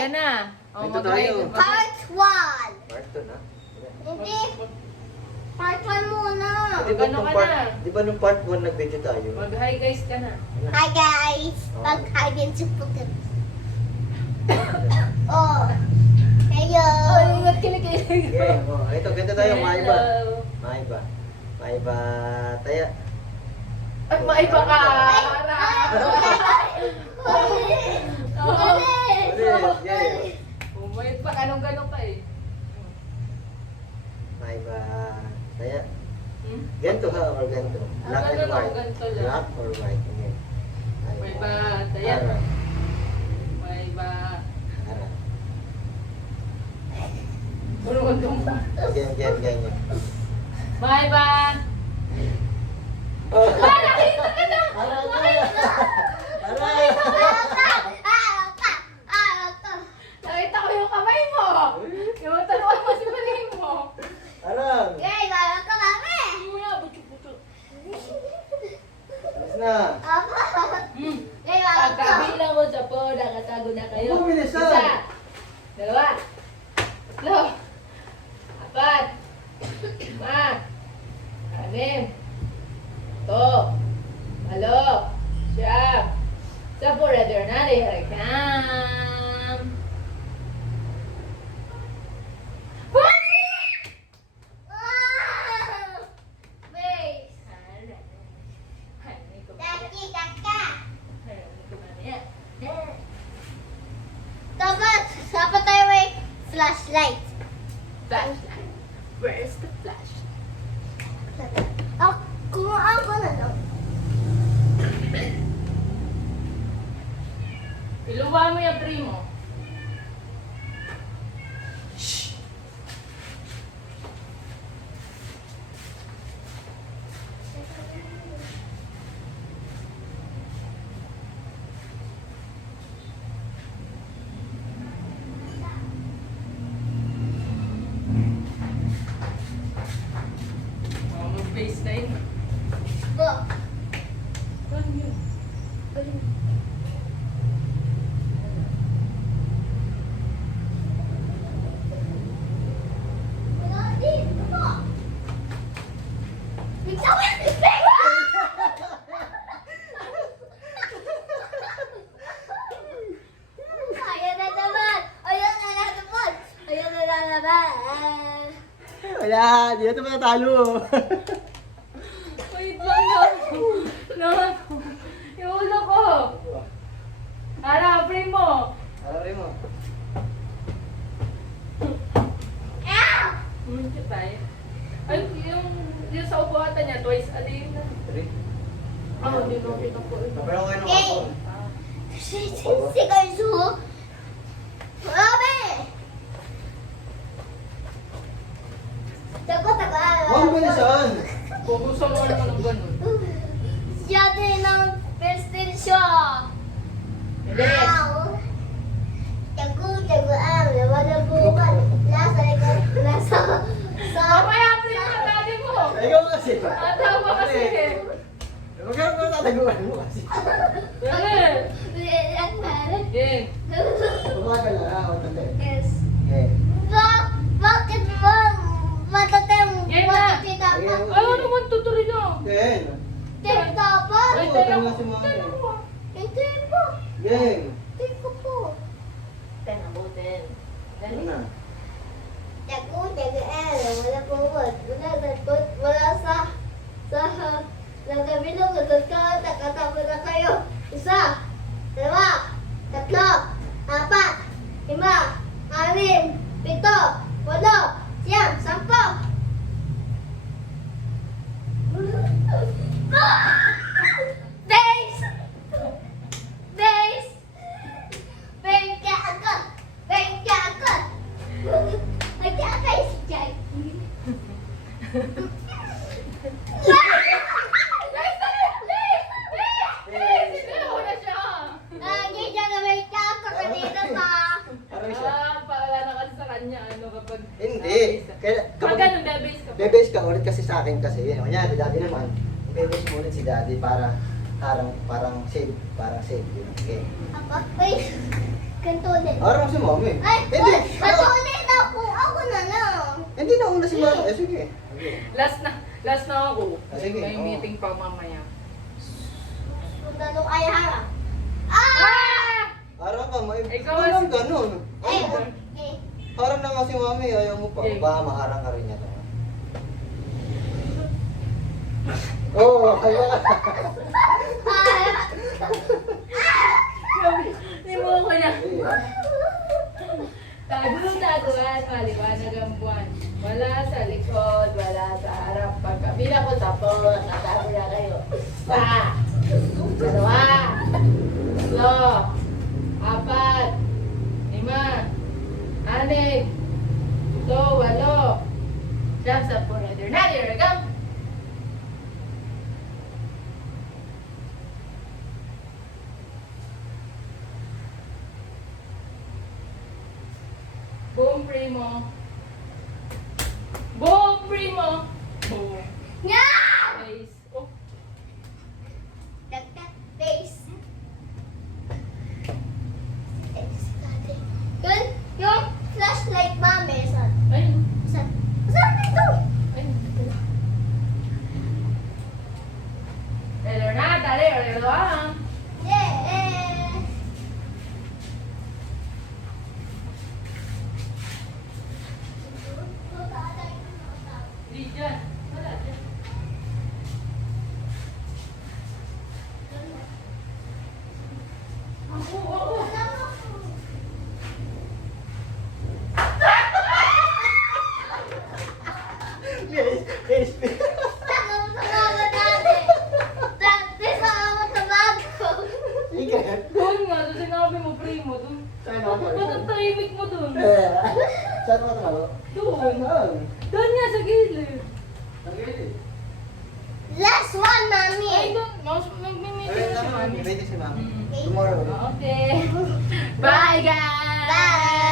Ayan na. O, Ito tayo. Part 1. Part 2 na. Hindi. Part 1 muna. Di ba Ano nung ka part, na? di ba nung part 1 nag-video tayo? Mag-hi guys ka na. Hi guys. Mag-hi din si Putin. Oh. Hello. ingat kinikilig. Yeah, oh, ito, ganda tayo, maiba. Hello. Maiba. Maiba, taya. At maiba ka. Ay, Ulit, yeah. Umayit pa, ganong-ganong ka eh. Maiba, taya. Hmm? Ganto ha or ganto? Black and ganun ako, white. ganto lang. Black or white? Okay. Maiba, taya. Aral. Maiba. Aral. Bulong-bulong pa. Ganyan. Maiba. Oh. Nakita ka na! Aral ka! Aral! Nakita ko yung kamay mo! Yung taluan mo si Maling mo! Aral! Muna, buto-buto. Alis na! Pagkabilang ko sa po, nakatago na kayo. Oh, bilisan. Isa, dalawa, tatlo, apat, lima, anim, ito, walo, siyam, sampu, ready or not, here I come. Dapat tayo may flashlight. Flashlight. Where's the flashlight? Kumuha ko na lang. Iluwa mo yung primo. Oh, mag-FaceTime. Bo. Ano yun? Ayan na naman! Ayan na naman! Ayan na naman! Wala, di na ito matatalo. Wait lang ako. Naman ko. Yung ulo ko. Ara, primo. Aral mo. Medyo tayo. Ay, yung sa upuatan niya, twice a day na. 3. Oh, hindi ko kita po. Pero kayo nung Okay. ako. Si Garzu! Grabe! Tago. Huwag bilisan! Pupusan mo naman ng ganun. Siya din ang prestisyo! Bilis. Tago, wala bukan. Nasa, Mamaya, primo na tali mo. Ikaw kasi. Atawa kasi. Huwag ka naman tataguan mo kasi. Dali. Game. Umaga lang ha, o tanda. Yes. Okay. Bakit mo matatem Yan mo na. tita pa? Ayaw naman tutuloy na. Then, Tita pa? Ay, Oo, tayo tayo mo. nga si Mama. Tayo mo. Hindi po. game. Hindi ko po. Tayo na butin. Ano na? Tago, wala po po. Wala sa nagabilog, nakatapos na kayo. Isa, dalawa, tatlo, apat, lima, anim, pito, walo, siyam, sampo. Base! Base! Bengka ako! Bengka ako! Magkakay si Jack. Hindi siya na may ako kanina pa. Parang siya. Paalala na kasi sa kanya, ano kapag... Hindi. Kaya, Kapag ganun, bebase ka pa. bebes ka ulit kasi sa akin kasi. Kanya, si daddy naman. Bebes mo ulit si daddy para parang safe. Parang safe. Okay. Apa? Wait. Kantunin. Araw si mami. Ay, Hindi. kantunin ako. Ako na lang. Hindi na una si mami. Eh, sige. Last na ako. Ah, sige, May oo. meeting pa mamaya. Tanong ay harap. Ah! Araw ka, may... Ikaw Walang si- ganun. Eh, Ano? eh. Harang na nga si mami, ayaw mo pa. Eh. Baka maharang ka rin niya. Oo, kaya ka. Hindi mo ko na. Tagulong tatuan, maliwanag ang buwan. Wala sa likod, wala sa harap. Pagkabila ko tapos, natabi na kayo. Isa, dalawa, tatlo, apat, lima, anim, ito, walo, siyam, sampu, nadir, go! Boom, primo. Boom, primo. Boom. Yeah! Face. Oh, Dagdag face. Yun, yung flashlight mami. Saan? ayun. Saan? Saan ito? Ayun. Leonardo, Leonardo. Yeah! Di dyan. Wala dyan. Oo. Yes, yes. Sige. Doon nga, doon sinabi mo, primo, doon. Saan ako? Ba't ang tahimik mo doon? Saan ako talo? Doon. Saan? Doon nga sa gilid. Ang gilid. Last one, Ay, mami. doon. Nagmimiti na si mami. Ibigay si mami. Mm. Tomorrow. Okay. Bye, guys! Bye!